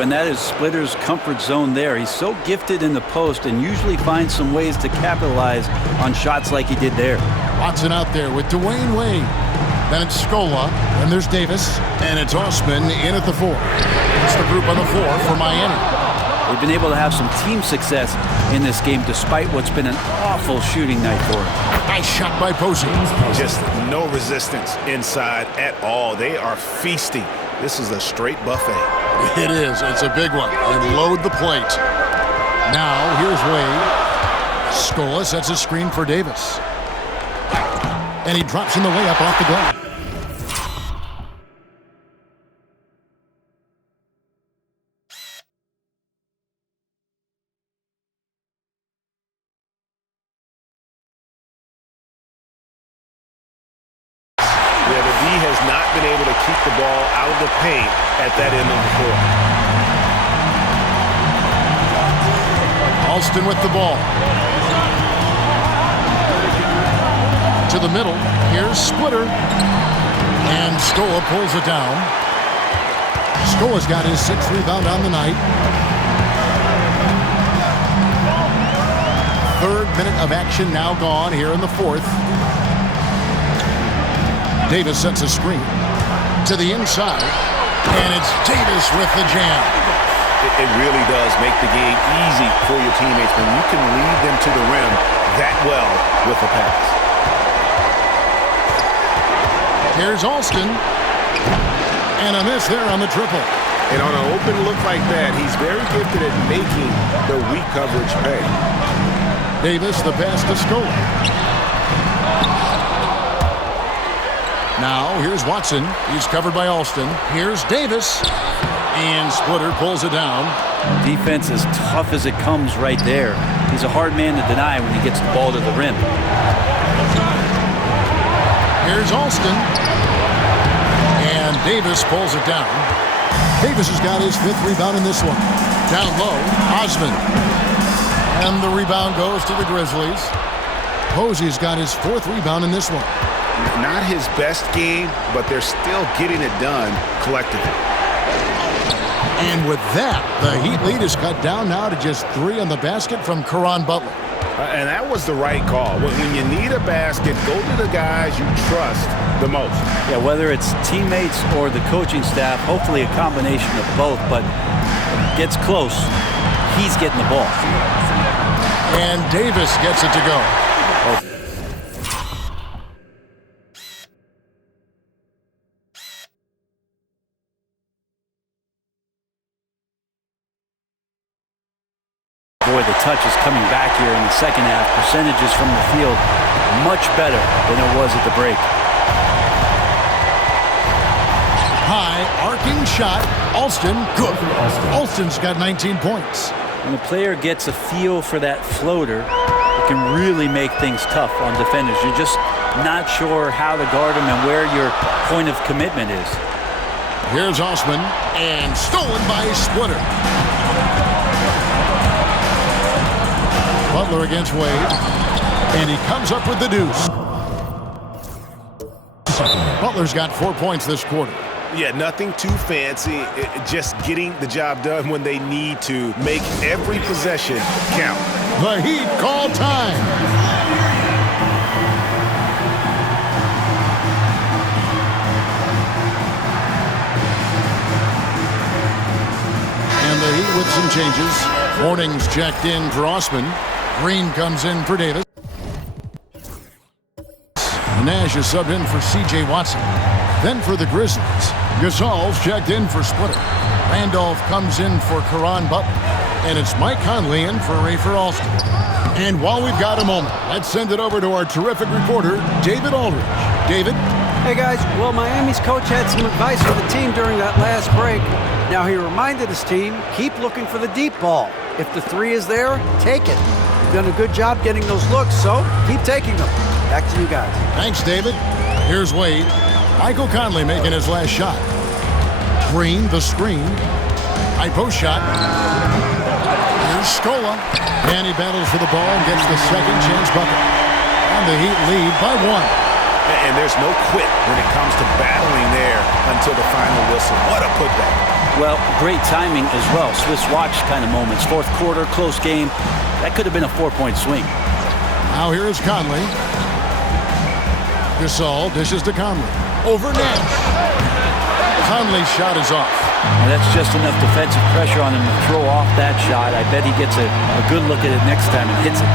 and that is Splitter's comfort zone there. He's so gifted in the post and usually finds some ways to capitalize on shots like he did there. Watson out there with Dwayne Wade. Then it's Scola, and there's Davis, and it's Osman in at the 4. It's the group on the 4 for Miami. They've been able to have some team success in this game despite what's been an awful shooting night for them. Nice shot by Posey. Just no resistance inside at all. They are feasting. This is a straight buffet. It is. It's a big one. And load the plate. Now, here's Wade. Scola sets a screen for Davis. And he drops in the layup off the glass. Yeah, the D has not been able to keep the ball out of the paint at that end of the court. Alston with the ball. To the middle. Here's Splitter. And Scola pulls it down. Scola's got his 6th rebound on the night. 3rd minute of action now gone here in the 4th. Davis sets a screen to the inside. And it's Davis with the jam. It really does make the game easy for your teammates when you can lead them to the rim that well with a pass. Here's Alston. And a miss there on the triple. And on an open look like that, he's very gifted at making the weak coverage pay. Davis, the pass to Scola. Now, here's Watson. He's covered by Alston. Here's Davis. And Splitter pulls it down. Defense as tough as it comes right there. He's a hard man to deny when he gets the ball to the rim. Here's Alston. And Davis pulls it down. Davis has got his 5th rebound in this one. Down low, Osman. And the rebound goes to the Grizzlies. Posey's got his 4th rebound in this one. Not his best game, but they're still getting it done collectively. And with that, the Heat lead is cut down now to just 3 on the basket from Caron Butler. And that was the right call. When you need a basket, go to the guys you trust the most. Yeah, whether it's teammates or the coaching staff, hopefully a combination of both, but gets close, he's getting the ball. And Davis gets it to go. Boy, the touch is coming back here in the second half. Percentages from the field much better than it was at the break. High, arcing shot. Alston, good. Alston's got 19 points. When the player gets a feel for that floater, it can really make things tough on defenders. You're just not sure how to guard them and where your point of commitment is. Here's Osman, and stolen by Splitter. Butler against Wade, and he comes up with the deuce. Butler's got 4 points this quarter. Yeah, nothing too fancy, just getting the job done when they need to. Make every possession count. The Heat call time. And the Heat with some changes. Morning's checked in for Osman. Green comes in for Davis. Nash is subbed in for C.J. Watson. Then for the Grizzlies, Gasol's checked in for Splitter. Randolph comes in for Caron Butler. And it's Mike Conley in for Rafer Alston. And while we've got a moment, let's send it over to our terrific reporter, David Aldridge. David? Hey guys, well, Miami's coach had some advice for the team during that last break. Now he reminded his team, keep looking for the deep ball. If the 3 is there, take it. You've done a good job getting those looks, so keep taking them. Back to you guys. Thanks, David. Here's Wade. Michael Conley making his last shot. Green, the screen. High post shot. Here's Scola. And he battles for the ball and gets the second chance bucket. And the Heat lead by 1. And there's no quit when it comes to battling there until the final whistle. What a putback. Well, great timing as well. Swiss watch kind of moments. Fourth quarter, close game. That could have been a 4-point swing. Now here is Conley. Gasol dishes to Conley. Over Nash. Conley's shot is off. And that's just enough defensive pressure on him to throw off that shot. I bet he gets a good look at it next time and hits it.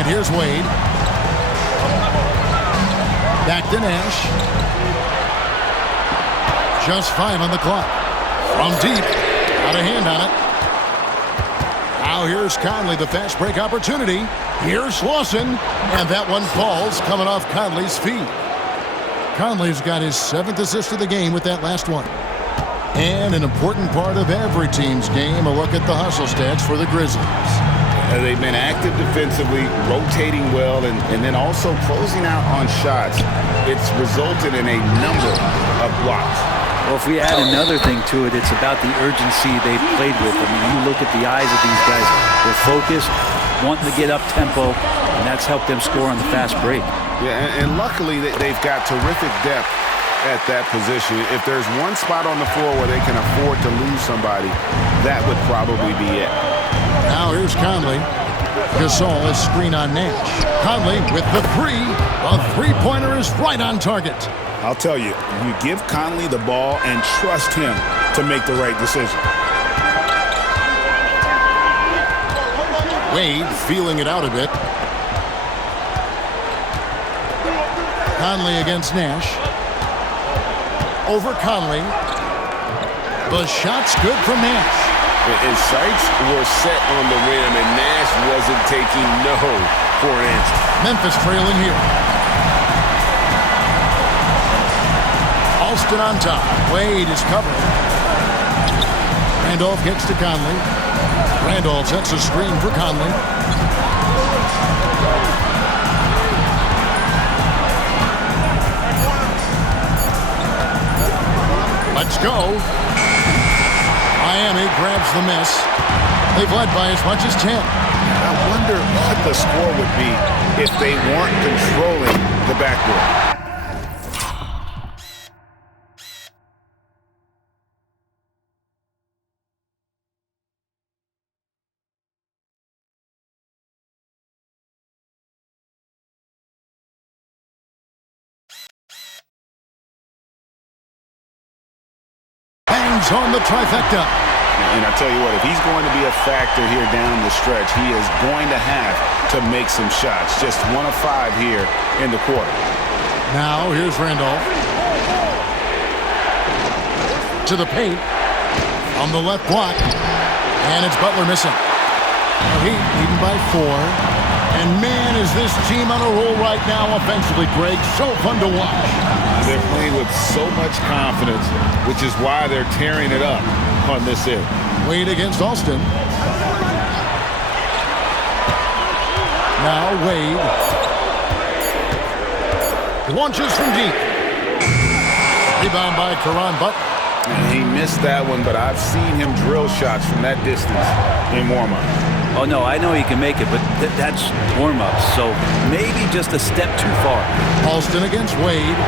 And here's Wade. Back to Nash. Just 5 on the clock. From deep. Got a hand on it. Now here's Conley, the fast break opportunity. Here's Lawson. And that one falls coming off Conley's feet. Conley's got his 7th assist of the game with that last one. And an important part of every team's game, a look at the hustle stats for the Grizzlies. They've been active defensively, rotating well, and then also closing out on shots. It's resulted in a number of blocks. Well, if we add another thing to it, it's about the urgency they've played with. I mean, you look at the eyes of these guys. They're focused, wanting to get up tempo, and that's helped them score on the fast break. Yeah, and luckily they've got terrific depth at that position. If there's one spot on the floor where they can afford to lose somebody, that would probably be it. Now here's Conley. Gasol is screen on Nash. Conley with the three. A three-pointer is right on target. I'll tell you, you give Conley the ball and trust him to make the right decision. Wade feeling it out a bit. Conley against Nash. Over Conley. The shot's good from Nash. His sights were set on the rim, and Nash wasn't taking no for an answer. Memphis trailing here. Alston on top. Wade is covered. Randolph gets to Conley. Randolph sets a screen for Conley. Let's go. Miami grabs the miss. They've led by as much as 10. I wonder what the score would be if they weren't controlling the backboard. Bangs on the trifecta. And I tell you what, if he's going to be a factor here down the stretch, he is going to have to make some shots. Just 1 of 5 here in the quarter. Now here's Randolph. To the paint. On the left block. And it's Butler missing. Heat leading by 4. And man, is this team on a roll right now offensively, Greg. So fun to watch. They're playing with so much confidence, which is why they're tearing it up on this end. Wade against Alston. Now Wade. Launches from deep. Rebound by Caron Butler. And he missed that one, but I've seen him drill shots from that distance in warm-up. Oh, no, I know he can make it, but that's warm-up, so maybe just a step too far. Alston against Wade.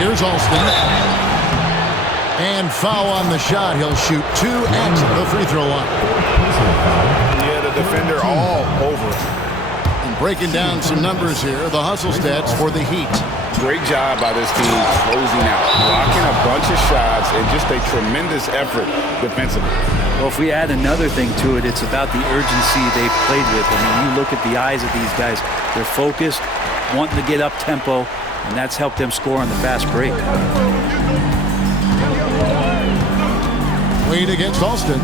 Here's Alston. And foul on the shot. He'll shoot 2 at the free throw line. Yeah, the defender all over it. And breaking down some numbers here, the hustle stats for the Heat. Great job by this team closing out, blocking a bunch of shots, and just a tremendous effort defensively. Well, if we add another thing to it, it's about the urgency they've played with. I mean, you look at the eyes of these guys. They're focused, wanting to get up tempo, and that's helped them score on the fast break. Wade against Alston.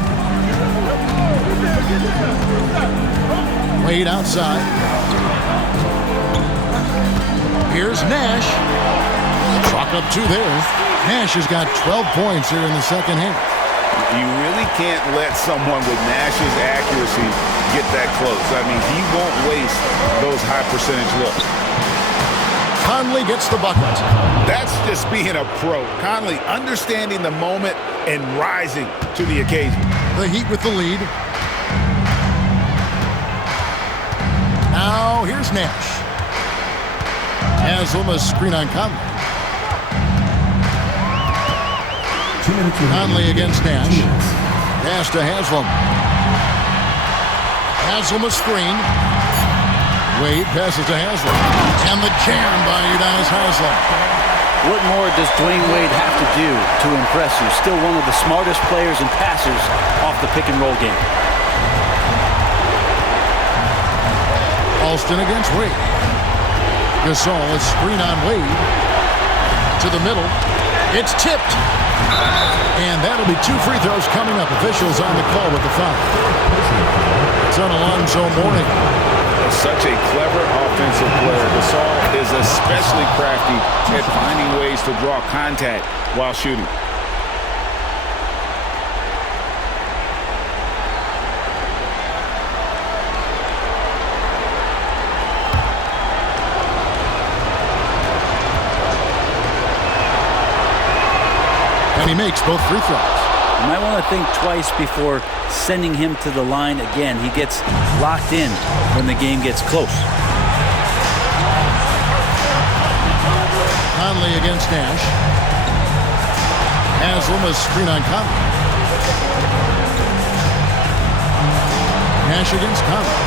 Wade outside. Here's Nash. Chalk up 2 there. Nash has got 12 points here in the second half. You really can't let someone with Nash's accuracy get that close. I mean, he won't waste those high percentage looks. Conley gets the bucket. That's just being a pro. Conley understanding the moment and rising to the occasion. The Heat with the lead. Now here's Nash. Haslam, a screen on Conley. Conley against Nash. Pass to Haslam. Haslam a screen. Wade passes to Haslam. And the jam by Udonis Haslam. What more does Dwayne Wade have to do to impress you? Still one of the smartest players and passers off the pick-and-roll game. Alston against Wade. Gasol, a screen on Wade. To the middle. It's tipped. And that'll be 2 free throws coming up. Officials on the call with the foul. It's on Alonzo Mourning. Such a clever offensive player. Gasol is especially crafty at finding ways to draw contact while shooting. And he makes both free throws. You might want to think twice before sending him to the line again. He gets locked in when the game gets close. Conley against Nash. Haslam, a screen on Conley. Nash against Conley.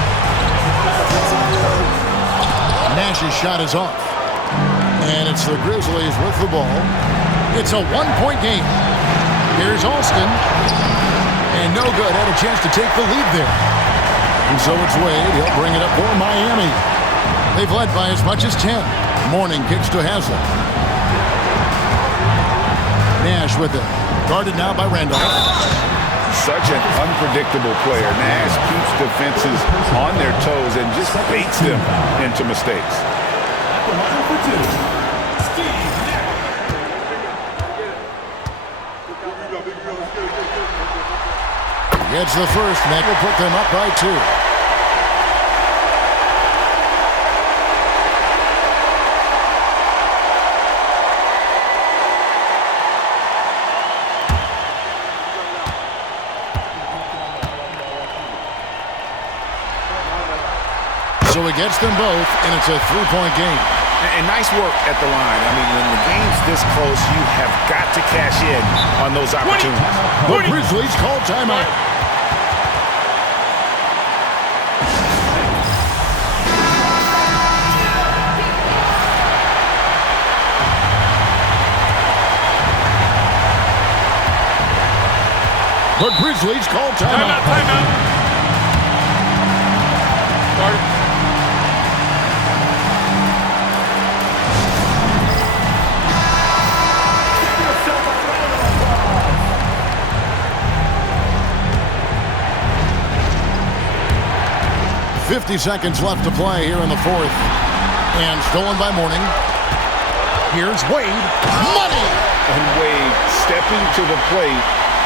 Nash's shot is off. And it's the Grizzlies with the ball. It's a 1-point game. Here's Alston. And no good. Had a chance to take the lead there. And so it's Wade. He'll bring it up for Miami. They've led by as much as 10. Mourning kicks to Haslam. Nash with it. Guarded now by Randolph. Such an unpredictable player. Nash keeps defenses on their toes and just baits them into mistakes. Gets the first, and that will put them up by 2. So he gets them both, and it's a 3-point game. And nice work at the line. I mean, when the game's this close, you have got to cash in on those opportunities. The Grizzlies call timeout. The Grizzlies call timeout. Timeout. 50 seconds left to play here in the 4th. And stolen by Mourning. Here's Wade. Money! And Wade stepping to the plate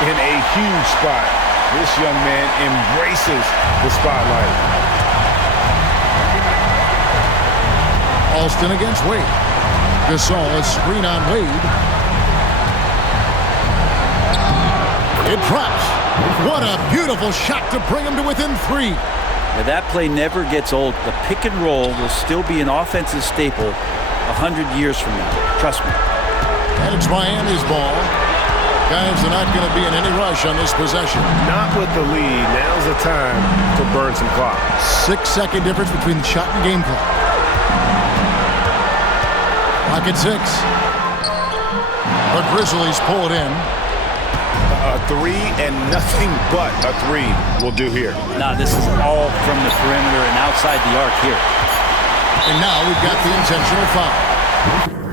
in a huge spot. This young man embraces the spotlight. Alston against Wade. Gasol, a screen on Wade. It drops. What a beautiful shot to bring him to within 3. Now, that play never gets old. The pick and roll will still be an offensive staple 100 years from now. Trust me. And it's Miami's ball. Guys are not going to be in any rush on this possession. Not with the lead. Now's the time to burn some clock. 6-second difference between the shot and game clock. Clock at 6. The Grizzlies pull it in. A 3 and nothing but a 3 will do here. Now, this is all from the perimeter and outside the arc here. And now we've got the intentional foul.